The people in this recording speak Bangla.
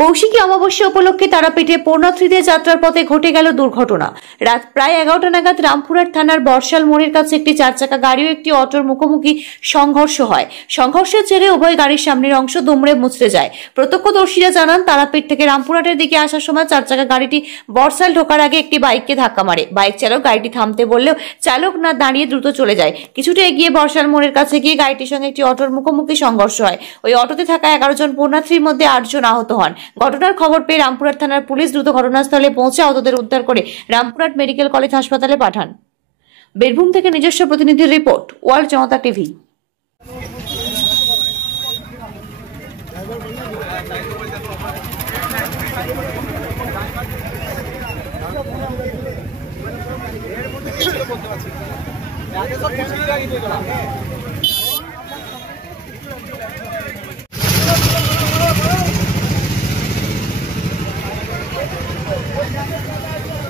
কৌশিকী অমাবস্যা উপলক্ষে তারাপীঠে পূর্ণাথীদের যাত্রার পথে ঘটে গেল দুর্ঘটনা। রাত প্রায় 11টা নাগাদ রামপুরহাট থানার বর্ষাল মোড়ের কাছে একটি 4 চাকা গাড়ি ও একটি অটোর মুখোমুখি সংঘর্ষ হয়। সংঘর্ষের জেরে উভয় গাড়ির সামনের অংশ দুমড়ে মুচড়ে যায়। প্রত্যক্ষদর্শীরা জানান, তারাপীঠ থেকে রামপুরহাটের দিকে আসার সময় 4 চাকা গাড়িটি বর্ষাল ঢোকার আগে একটি বাইককে ধাক্কা মারে। বাইক চালক গাড়িটি থামতে বললেও চালক না দাঁড়িয়ে দ্রুত চলে যায়। কিছুটা এগিয়ে বর্ষাল মোড়ের কাছে গিয়ে গাড়িটির সঙ্গে একটি অটোর মুখোমুখি সংঘর্ষ হয়। ওই অটোতে থাকা 11 জন পূর্ণাথীর মধ্যে 8 জন আহত হন। ঘটনার খবর পেয়ে রামপুরহাট থানার পুলিশ দ্রুত ঘটনাস্থলে পৌঁছে আহতদের উদ্ধার করে রামপুরহাট মেডিকেল কলেজ হাসপাতালে পাঠান। বীরভূম থেকে নিজস্ব প্রতিনিধির রিপোর্ট, ওয়ার্ল্ড জনতা টিভি।